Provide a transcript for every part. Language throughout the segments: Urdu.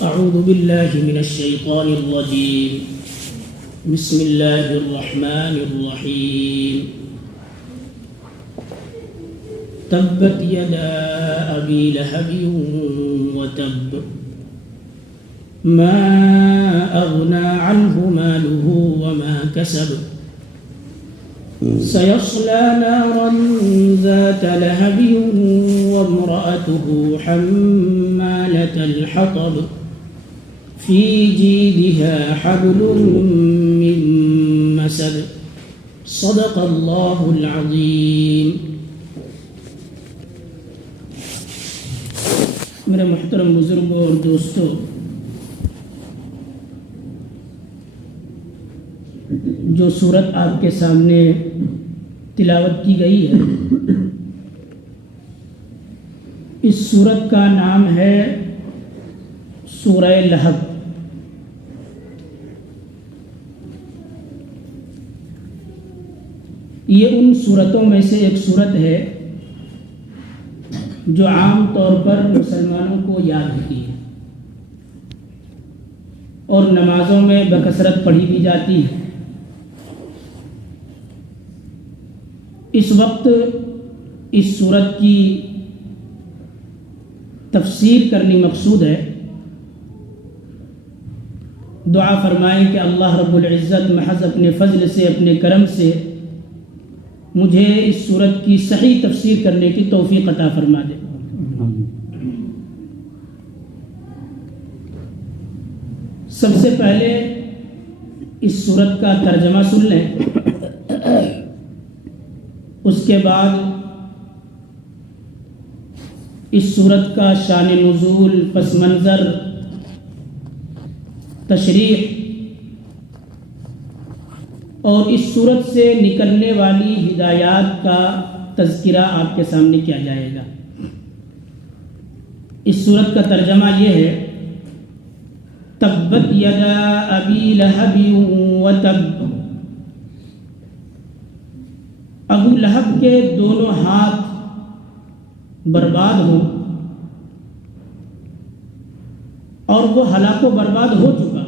أعوذ بالله من الشيطان الرجيم. بسم الله الرحمن الرحيم. تبت يدا أبي لهب وتب ما أغنى عنه ماله وما كسب سيصلى نارا ذات لهب وامرأته حمالة الحطب في جيدها حبل من مسد. صدق الله العظيم. میرے محترم بزرگوں اور دوستوں، جو سورت آپ کے سامنے تلاوت کی گئی ہے، اس سورت کا نام ہے سورہ لہب۔ یہ ان سورتوں میں سے ایک سورت ہے جو عام طور پر مسلمانوں کو یاد ہوتی ہے اور نمازوں میں بکثرت پڑھی بھی جاتی ہے۔ اس وقت اس سورت کی تفسیر کرنی مقصود ہے۔ دعا فرمائیں کہ اللہ رب العزت محض اپنے فضل سے، اپنے کرم سے مجھے اس سورت کی صحیح تفسیر کرنے کی توفیق عطا فرما دے۔ سب سے پہلے اس سورت کا ترجمہ سن لیں، اس کے بعد اس سورت کا شان نزول، پس منظر، تشریح اور اس سورت سے نکلنے والی ہدایات کا تذکرہ آپ کے سامنے کیا جائے گا۔ اس سورت کا ترجمہ یہ ہے: تبت یدا ابی لہب وتب۔ ابو لہب کے دونوں ہاتھ برباد ہوں اور وہ ہلاک و برباد ہو چکا۔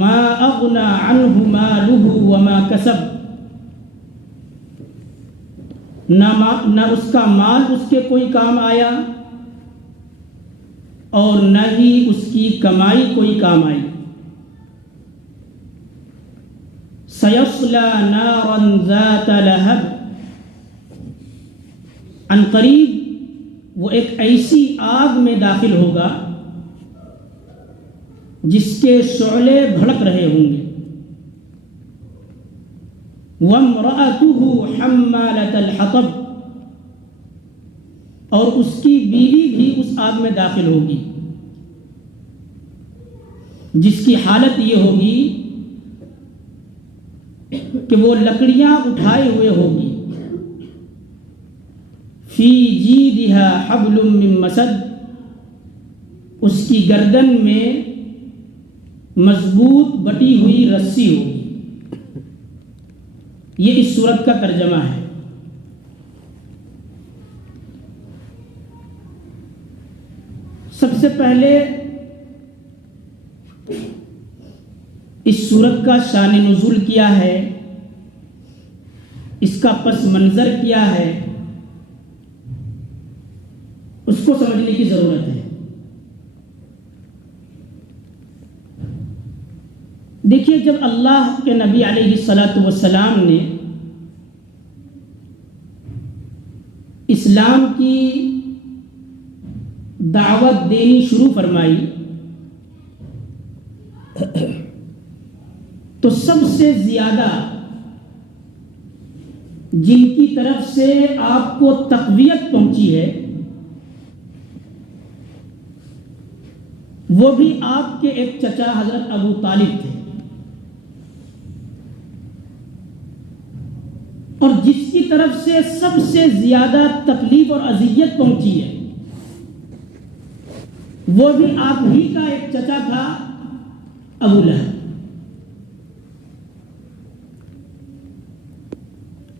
ما اغنى عنه ماله وما کسب، نہ اس کا مال اس کے کوئی کام آیا اور نہ ہی اس کی کمائی کوئی کام آئی۔ سیصلی نارا ذات لہب، عن قریب وہ ایک ایسی آگ میں داخل ہوگا جس کے شعلے بھڑک رہے ہوں گے۔ وامرأتہ حمالۃ الحطب، اور اس کی بیوی بھی اس آگ میں داخل ہوگی، جس کی حالت یہ ہوگی کہ وہ لکڑیاں اٹھائے ہوئے ہوگی۔ فی جیدہا حبل من مسد، اس کی گردن میں مضبوط بٹی ہوئی رسی ہوگی۔ یہ اس سورت کا ترجمہ ہے۔ سب سے پہلے اس سورت کا شان نزول کیا ہے، اس کا پس منظر کیا ہے، اس کو سمجھنے کی ضرورت ہے۔ دیکھیے، جب اللہ کے نبی علیہ الصلاۃ والسلام نے اسلام کی دعوت دینی شروع فرمائی تو سب سے زیادہ جن کی طرف سے آپ کو تقویت پہنچی ہے وہ بھی آپ کے ایک چچا حضرت ابو طالب تھے، اور جس کی طرف سے سب سے زیادہ تکلیف اور اذیت پہنچی ہے وہ بھی آپ ہی کا ایک چچا تھا، ابو لہب۔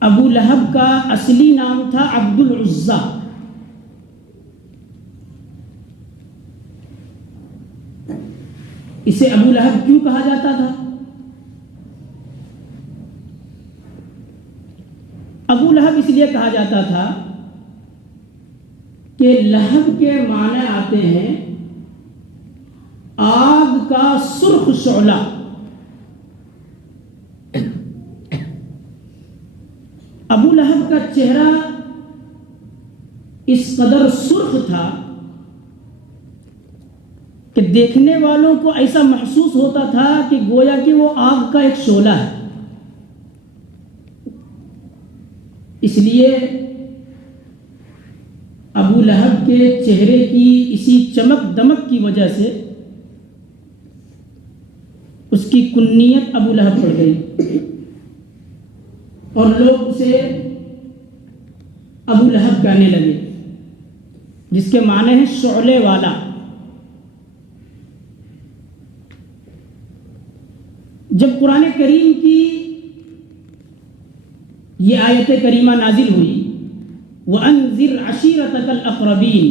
ابو لہب کا اصلی نام تھا عبد العزیٰ، اسے ابو لہب کیوں کہا جاتا تھا؟ ابو لہب اس لیے کہا جاتا تھا کہ لہب کے معنی آتے ہیں آگ کا سرخ شعلہ. ابو لہب کا چہرہ اس قدر سرخ تھا کہ دیکھنے والوں کو ایسا محسوس ہوتا تھا کہ گویا کہ وہ آگ کا ایک شعلہ ہے. اس لیے ابو لہب کے چہرے کی اسی چمک دمک کی وجہ سے اس کی کنیت ابو لہب پڑ گئی اور لوگ اسے ابو لہب کہنے لگے، جس کے معنی ہے شعلے والا. جب قرآن کریم کی یہ آیت کریمہ نازل ہوئی وَأَنذِرْ عَشِيرَتَكَ الْأَقْرَبِينَ،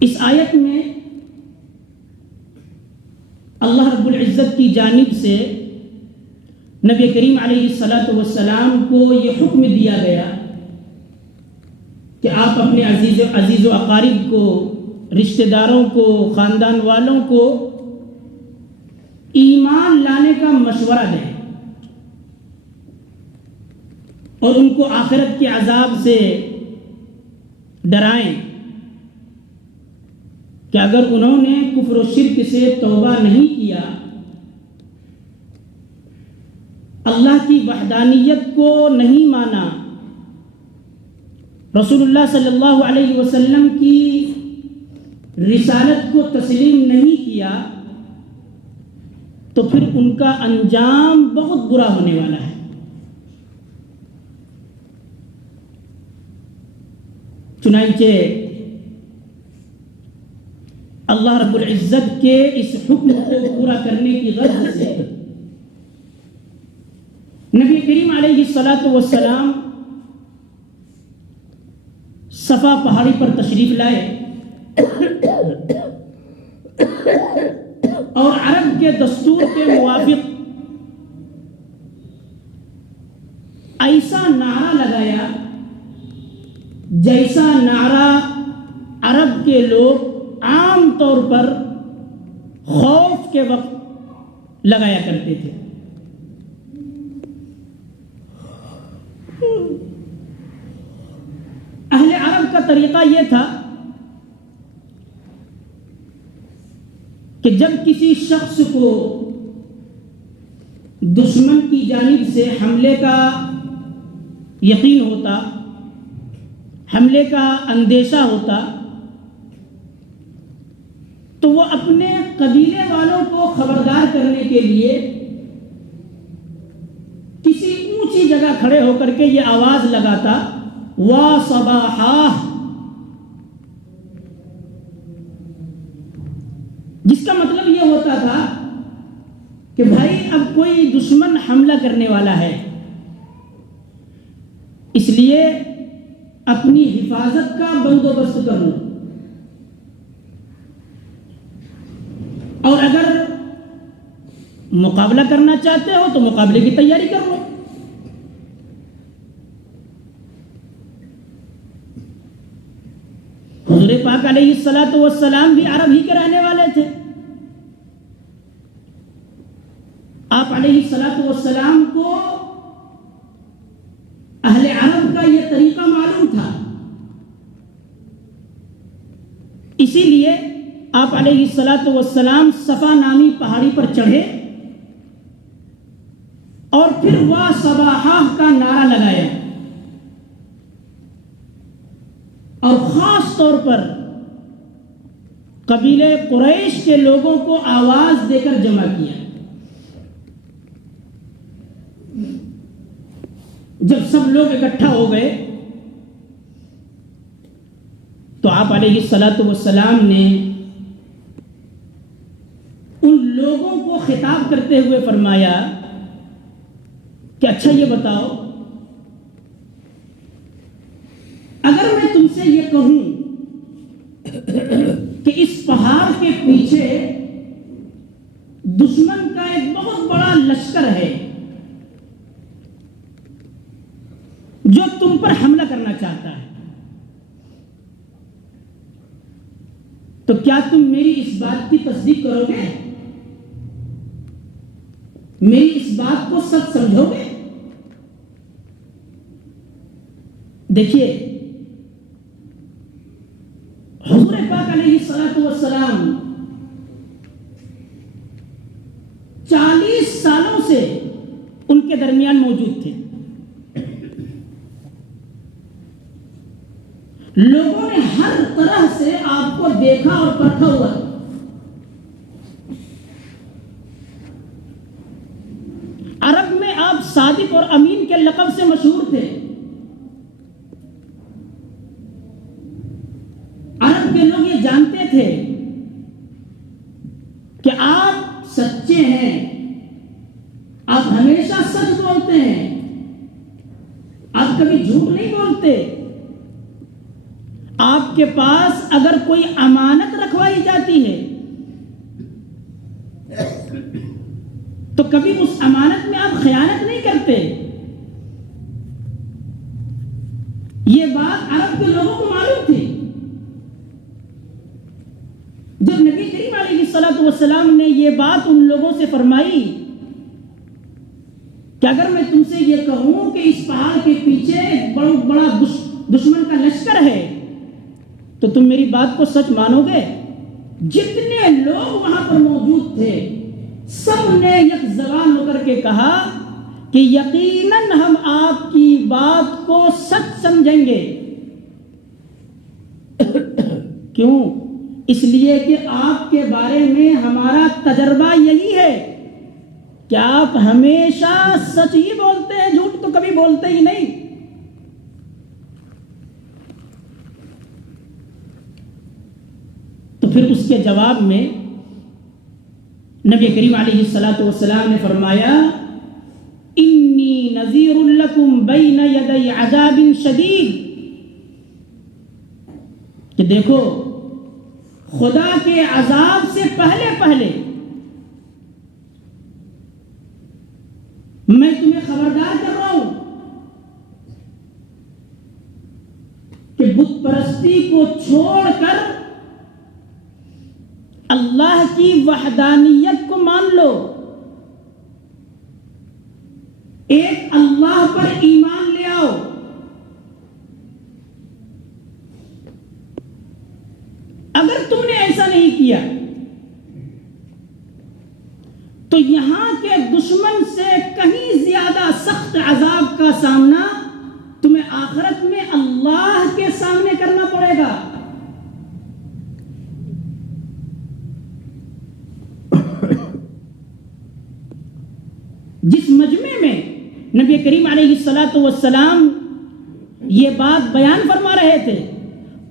اس آیت میں اللہ رب العزت کی جانب سے نبی کریم علیہ السلام کو یہ حکم دیا گیا کہ آپ اپنے عزیز و اقارب کو، رشتہ داروں کو، خاندان والوں کو ایمان لانے کا مشورہ دیں اور ان کو آخرت کے عذاب سے ڈرائیں کہ اگر انہوں نے کفر و شرک سے توبہ نہیں کیا، اللہ کی وحدانیت کو نہیں مانا، رسول اللہ صلی اللہ علیہ وسلم کی رسالت کو تسلیم نہیں کیا، تو پھر ان کا انجام بہت برا ہونے والا ہے. چنانچہ اللہ رب العزت کے اس حکم کو پورا کرنے کی غرض سے نبی کریم علیہ السلام صفا پہاڑی پر تشریف لائے اور عرب کے دستور کے موافق ایسا نعرہ لگایا جیسا نعرہ عرب کے لوگ عام طور پر خوف کے وقت لگایا کرتے تھے. اہل عرب کا طریقہ یہ تھا کہ جب کسی شخص کو دشمن کی جانب سے حملے کا یقین ہوتا، حملے کا اندیشہ ہوتا، تو وہ اپنے قبیلے والوں کو خبردار کرنے کے لیے کسی اونچی جگہ کھڑے ہو کر کے یہ آواز لگاتا، وا صباحا، جس کا مطلب یہ ہوتا تھا کہ بھائی اب کوئی دشمن حملہ کرنے والا ہے، اس لیے اپنی حفاظت کا بندوبست کر لو، اور اگر مقابلہ کرنا چاہتے ہو تو مقابلے کی تیاری کر لو. حضور پاک علیہ السلام بھی عرب ہی کے رہنے والے تھے. آپ علیہ السلام کو اہل عرب کا یہ طریقہ معلوم تھا، اسی لیے آپ علیہ السلام صفا نامی پہاڑی پر چڑھے اور پھر وا صباحا کا نعرہ لگایا اور خاص طور پر قبیلے قریش کے لوگوں کو آواز دے کر جمع کیا. جب سب لوگ اکٹھا ہو گئے تو آپ علیہ السلام نے ان لوگوں کو خطاب کرتے ہوئے فرمایا کہ اچھا یہ بتاؤ، اگر میں تم سے یہ کہوں کہ اس پہاڑ کے پیچھے دشمن کا ایک بہت بڑا لشکر ہے جو تم پر حملہ کرنا چاہتا ہے، تو کیا تم میری اس بات کی تصدیق کرو گے؟ میری اس بات کو سچ سمجھو گے؟ دیکھیے حضور پاک علیہ الصلوۃ والسلام 40 سالوں سے ان کے درمیان موجود تھے. لوگوں نے ہر طرح سے آپ کو دیکھا اور پرکھا ہوا. عرب میں آپ صادق اور امین کے لقب سے مشہور تھے. عرب کے لوگ یہ جانتے تھے کہ آپ سچے ہیں، آپ ہمیشہ سچ بولتے ہیں، آپ کبھی جھوٹ نہیں بولتے. آپ کے پاس اگر کوئی امانت رکھوائی جاتی ہے تو کبھی اس امانت میں آپ خیانت نہیں کرتے. یہ بات عرب کے لوگوں کو معلوم تھی. جب نبی کریم علیہ الصلوۃ والسلام نے یہ بات ان لوگوں سے فرمائی کہ اگر میں تم سے یہ کہوں کہ اس پہاڑ کے پیچھے ایک بڑا دشمن کا لشکر ہے تو تم میری بات کو سچ مانو گے؟ جتنے لوگ وہاں پر موجود تھے سب نے یک زبان ہو کر کے کہا کہ یقیناً ہم آپ کی بات کو سچ سمجھیں گے. کیوں؟ اس لیے کہ آپ کے بارے میں ہمارا تجربہ یہی ہے کہ آپ ہمیشہ سچ ہی بولتے ہیں، جھوٹ تو کبھی بولتے ہی نہیں. تو پھر اس کے جواب میں نبی کریم علیہ الصلوۃ والسلام نے فرمایا انی نذیر لکم بین یدی عذاب شدید، کہ دیکھو خدا کے عذاب سے پہلے میں تمہیں خبردار کر رہا ہوں کہ بت پرستی کو چھوڑ کر اللہ کی وحدانیت کو مان لو، ایک اللہ پر ایمان لے آؤ. اگر تم نے ایسا نہیں کیا تو یہاں کے دشمن سے کہیں زیادہ سخت عذاب کا سامنا تمہیں آخرت میں اللہ کے سامنے کرنا پڑے گا. جس مجمع میں نبی کریم علیہ الصلوۃ والسلام یہ بات بیان فرما رہے تھے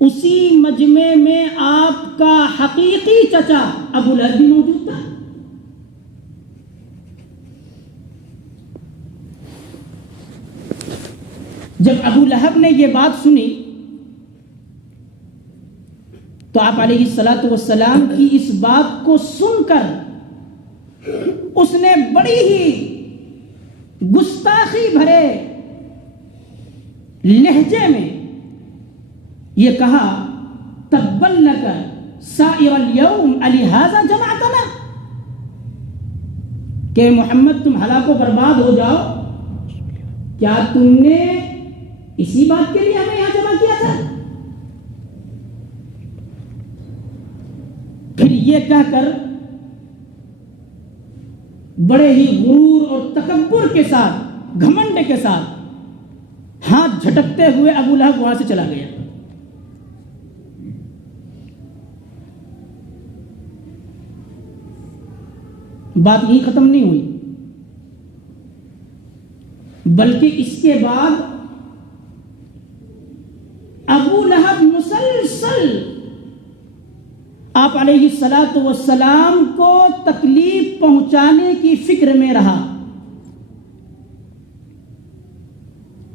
اسی مجمع میں آپ کا حقیقی چچا ابو لہب بھی موجود تھا. جب ابو لہب نے یہ بات سنی تو آپ علیہ الصلوۃ والسلام کی اس بات کو سن کر اس نے بڑی ہی گستاخی بھرے لہجے میں یہ کہا تبا لک سائر اليوم لہذا جمعتنا، کہ محمد تم ہلاک و برباد ہو جاؤ، کیا تم نے اسی بات کے لیے ہمیں یہاں جمع کیا تھا؟ پھر یہ کہہ کر بڑے ہی غرور اور تکبر کے ساتھ، گھمنڈ کے ساتھ ہاتھ جھٹکتے ہوئے ابو لہب وہاں سے چلا گیا. بات یہی ختم نہیں ہوئی، بلکہ اس کے بعد ابو لہب مسلسل آپ علیہ الصلوۃ والسلام کو تکلیف پہنچانے کی فکر میں رہا.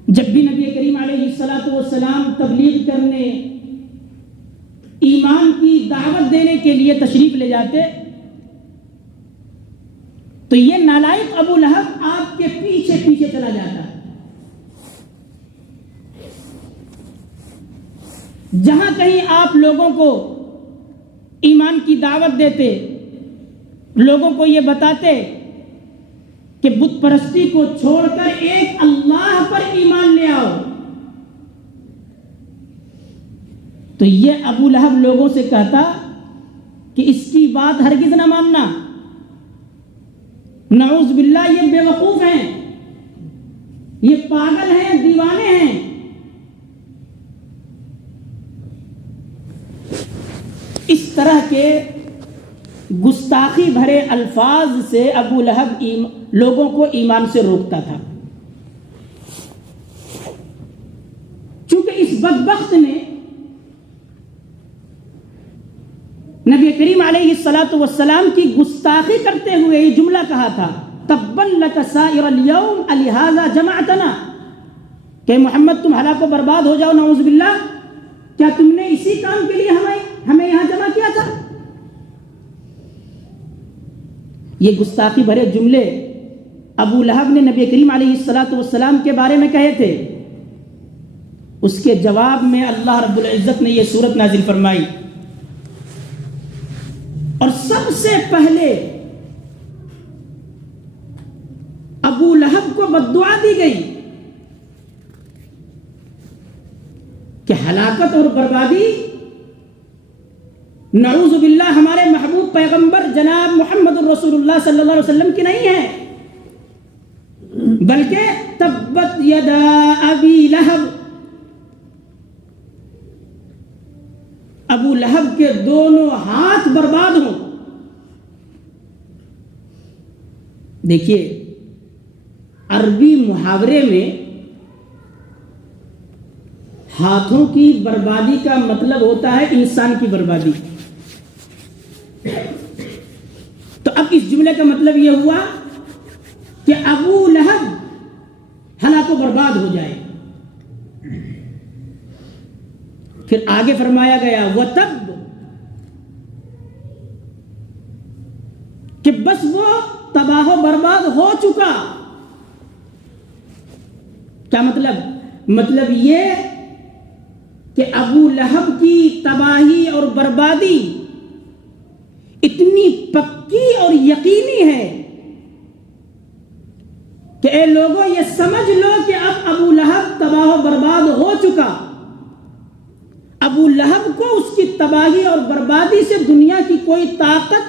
جب بھی نبی کریم علیہ الصلوۃ والسلام تبلیغ کرنے ایمان کی دعوت دینے کے لیے تشریف لے جاتے تو یہ نالائق ابو لہب آپ کے پیچھے پیچھے چلا جاتا. جہاں کہیں آپ لوگوں کو ایمان کی دعوت دیتے، لوگوں کو یہ بتاتے کہ بت پرستی کو چھوڑ کر ایک اللہ پر ایمان لے آؤ، تو یہ ابو لہب لوگوں سے کہتا کہ اس کی بات ہرگز نہ ماننا، نعوذ باللہ یہ بے وقوف ہیں، یہ پاگل ہیں، دیوانے ہیں. اس طرح کے گستاخی بھرے الفاظ سے ابو لہب لوگوں کو ایمان سے روکتا تھا. چونکہ اس بدبخت نے نبی کریم علیہ الصلاۃ والسلام کی گستاخی کرتے ہوئے یہ جملہ کہا تھا، تبًّا لک سائر اليوم الہذا جمعتنا، کہ محمد تم ہلاک و برباد ہو جاؤ، نعوذ باللہ، کیا تم نے اسی کام کے لیے ہمیں یہاں جمع کیا تھا؟ یہ گستاخی بھرے جملے ابو لہب نے نبی کریم علیہ الصلاۃ والسلام کے بارے میں کہے تھے. اس کے جواب میں اللہ رب العزت نے یہ سورت نازل فرمائی، اور سب سے پہلے ابو لہب کو بددعا دی گئی کہ ہلاکت اور بربادی نعوذ باللہ ہمارے محبوب پیغمبر جناب محمد الرسول اللہ صلی اللہ علیہ وسلم کی نہیں ہے، بلکہ تبت یدا ابی لہب، ابو لہب کے دونوں ہاتھ برباد ہوں. دیکھیے عربی محاورے میں ہاتھوں کی بربادی کا مطلب ہوتا ہے انسان کی بربادی. تو اب اس جملے کا مطلب یہ ہوا کہ ابو لہب ہلاک و برباد ہو جائے. پھر آگے فرمایا گیا وَتَبْ، کہ بس وہ تباہ و برباد ہو چکا. کیا مطلب یہ کہ ابو لہب کی تباہی اور بربادی اتنی پکی اور یقینی ہے کہ اے لوگوں یہ سمجھ لو کہ اب ابو لہب تباہ و برباد ہو چکا. ابو لہب کو اس کی تباہی اور بربادی سے دنیا کی کوئی طاقت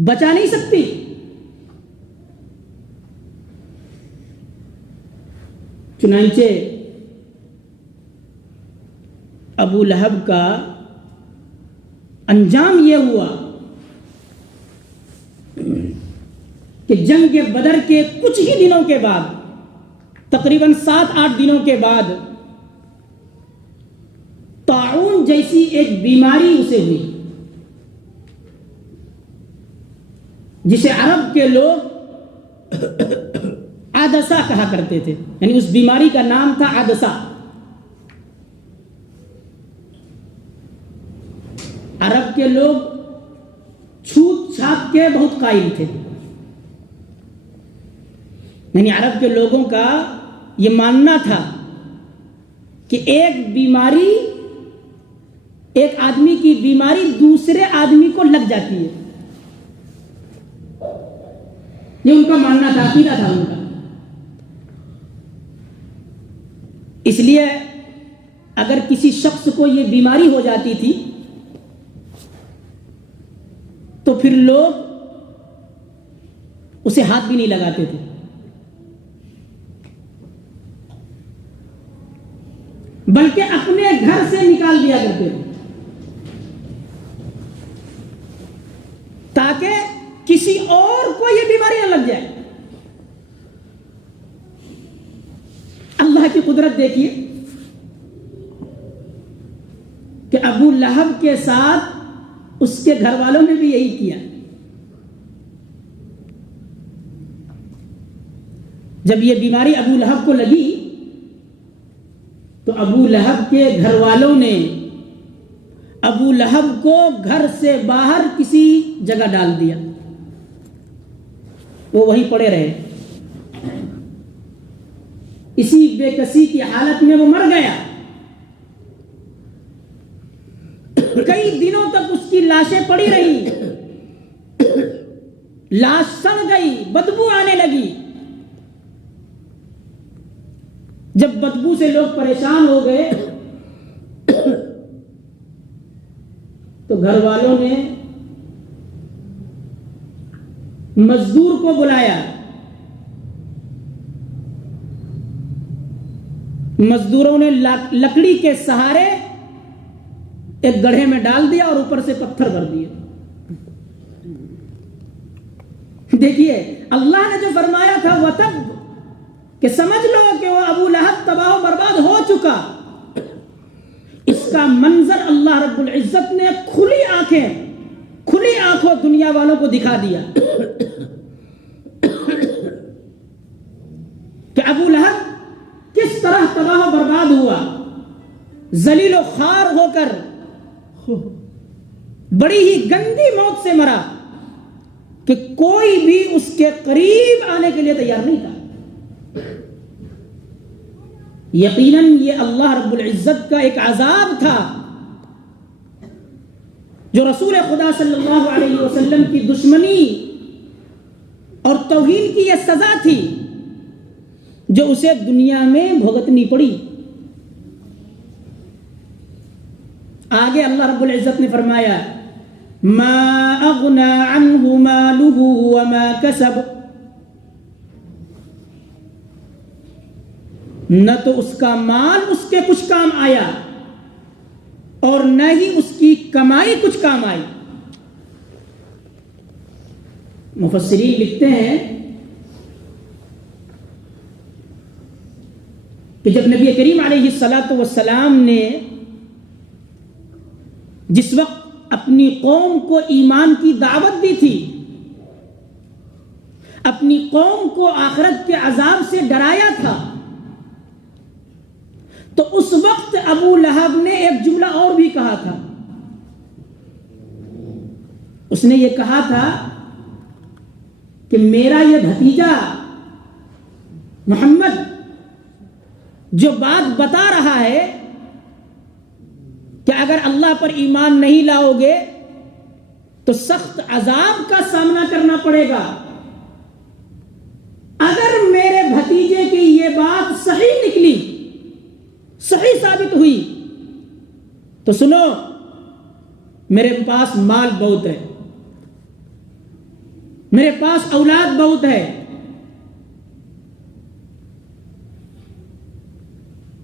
بچا نہیں سکتی. چنانچہ ابو لہب کا انجام یہ ہوا کہ جنگ بدر کے کچھ ہی دنوں کے بعد، تقریباً 7-8 دنوں کے بعد، طاعون جیسی ایک بیماری اسے ہوئی، جسے عرب کے لوگ عدسہ کہا کرتے تھے، یعنی اس بیماری کا نام تھا عدسہ. عرب کے لوگ چھوت چھات کے بہت قائل تھے، یعنی عرب کے لوگوں کا یہ ماننا تھا کہ ایک آدمی کی بیماری دوسرے آدمی کو لگ جاتی ہے. یہ ان کا ماننا تھا، عقیدہ تھا ان کا. اس لیے اگر کسی شخص کو یہ بیماری ہو جاتی تھی تو پھر لوگ اسے ہاتھ بھی نہیں لگاتے تھے، بلکہ اپنے گھر سے نکال دیا کرتے تھے تاکہ کسی اور کو یہ بیماری نہ لگ جائے. اللہ کی قدرت دیکھیے کہ ابو لہب کے ساتھ اس کے گھر والوں نے بھی یہی کیا. جب یہ بیماری ابو لہب کو لگی تو ابو لہب کے گھر والوں نے ابو لہب کو گھر سے باہر کسی جگہ ڈال دیا، وہ وہیں پڑے رہے، اسی بے کسی کی حالت میں وہ مر گیا۔ کئی دنوں تک اس کی لاشیں پڑی رہی، لاش سڑ گئی، بدبو آنے لگی۔ جب بدبو سے لوگ پریشان ہو گئے تو گھر والوں نے مزدور کو بلایا، مزدوروں نے لکڑی کے سہارے ایک گڑھے میں ڈال دیا اور اوپر سے پتھر بھر دیے۔ دیکھیے اللہ نے جو فرمایا تھا وَتَبْ، کہ سمجھ لو کہ وہ ابو لہب تباہ و برباد ہو چکا، اس کا منظر اللہ رب العزت نے کھلی آنکھوں دنیا والوں کو دکھا دیا کہ ابو لہب کس طرح تباہ و برباد ہوا، ذلیل و خوار ہو کر بڑی ہی گندی موت سے مرا کہ کوئی بھی اس کے قریب آنے کے لیے تیار نہیں تھا۔ یقیناً یہ اللہ رب العزت کا ایک عذاب تھا جو رسول خدا صلی اللہ علیہ وسلم کی دشمنی اور توہین کی یہ سزا تھی جو اسے دنیا میں بھگتنی پڑی۔ آگے اللہ رب العزت نے فرمایا ما اغنى عنه ماله وما كسب، نہ تو اس کا مال اس کے کچھ کام آیا اور نہ ہی اس کی کمائی کچھ کام آئی۔ مفسرین لکھتے ہیں کہ جب نبی کریم علیہ الصلاۃ والسلام نے جس وقت اپنی قوم کو ایمان کی دعوت دی تھی، اپنی قوم کو آخرت کے عذاب سے ڈرایا تھا، تو اس وقت ابو لہب نے ایک جملہ اور بھی کہا تھا۔ اس نے یہ کہا تھا کہ میرا یہ بھتیجا محمد جو بات بتا رہا ہے کہ اگر اللہ پر ایمان نہیں لاؤ گے تو سخت عذاب کا سامنا کرنا پڑے گا، اگر میرے بھتیجے کی یہ بات صحیح نکلی، صحیح ثابت ہوئی تو سنو میرے پاس مال بہت ہے، میرے پاس اولاد بہت ہے،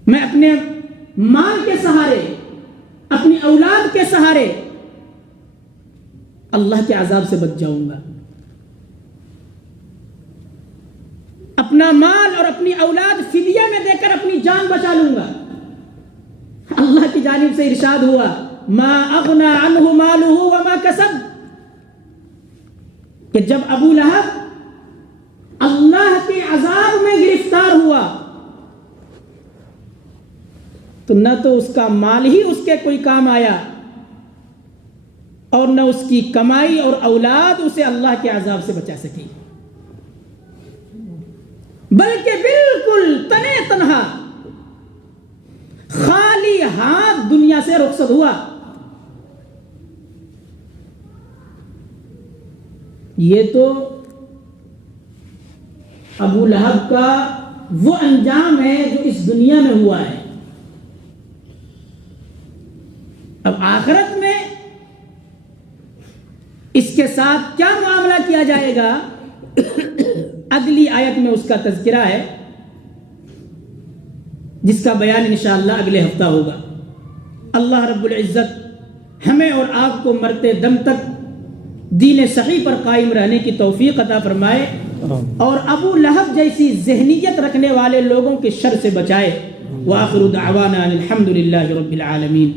میں اپنے مال کے سہارے، اپنی اولاد کے سہارے اللہ کے عذاب سے بچ جاؤں گا، اپنا مال اور اپنی اولاد فدیہ میں دے کر اپنی جان بچا لوں گا۔ اللہ کی جانب سے ارشاد ہوا ما اغنى عنه ماله وما كسب، کہ جب ابو لہب اللہ کے عذاب میں گرفتار ہوا تو نہ تو اس کا مال ہی اس کے کوئی کام آیا اور نہ اس کی کمائی اور اولاد اسے اللہ کے عذاب سے بچا سکی، بلکہ بالکل تنے تنہا خالی ہاتھ دنیا سے رخصت ہوا۔ یہ تو ابو لہب کا وہ انجام ہے جو اس دنیا میں ہوا ہے۔ اب آخرت میں اس کے ساتھ کیا معاملہ کیا جائے گا، اگلی آیت میں اس کا تذکرہ ہے جس کا بیان انشاءاللہ اگلے ہفتہ ہوگا۔ اللہ رب العزت ہمیں اور آپ کو مرتے دم تک دین صحیح پر قائم رہنے کی توفیق عطا فرمائے اور ابو لہب جیسی ذہنیت رکھنے والے لوگوں کے شر سے بچائے۔ وآخر دعوانا الحمد للہ رب العالمین۔